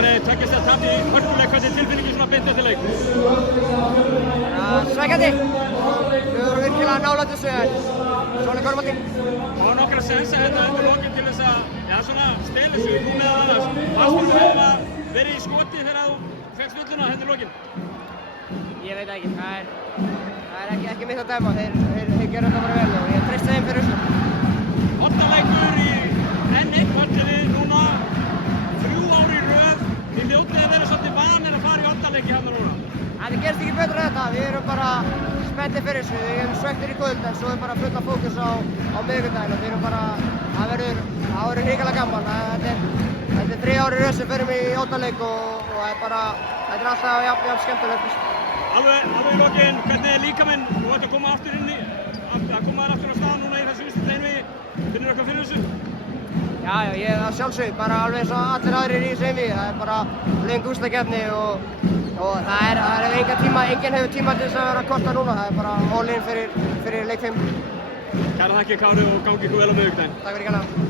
Kári, tveggja stiga tap í hörkuleik, hvernig er tilfinningin svona beint eftir leik? Svekkjandi. Við vorum virkilega nálægt þessu en svona körfubolti. Og nokkra sensa hérna undir lokin til þess að, já svona, stela þessu, þú meðal annars. Varstu þú að vera í skoti þegar þú fékkst völluna hérna í lokin? Ég veit ekki, það er ekki mitt að dæma. Þeir gerðu þetta bara vel og ég treysti þeim fyrir þessu. Oddaleikur í enn einn völlinni núna, 3 ár í röð. Þið hljótið að vera svolítið vanir að fara í oddaleiki hérna núna. Það gerst ekki betur en þetta. Við erum bara spenntir fyrir þessu. Við erum svekktir í kvöld en svo er bara fullt af fókus á miðvikudaginn og við erum bara, það verður hrikalega gaman. Þetta er 3 ár í röð sem förum í oddaleik og þetta er alltaf jafn skemmtilegt. Alveg í lokin, hvernig er líkaminn? Þú ert að koma aftur inn í, að koma þér aftur á stað núna í þessu vinstri einvígi. Finnur eitthvað fyrir þessu? Já, ég er að sjálfsögðu, bara alveg eins og allir aðrir í þessu einvígi. Það er bara löng úrslitakeppni og það er enginn hefur tíma til þess að vera að korta núna. Það er bara all in fyrir leik 5. Kærar þakkir Kári og gangi ykkur vel á miðvikudaginn. Takk fyrir kærlega.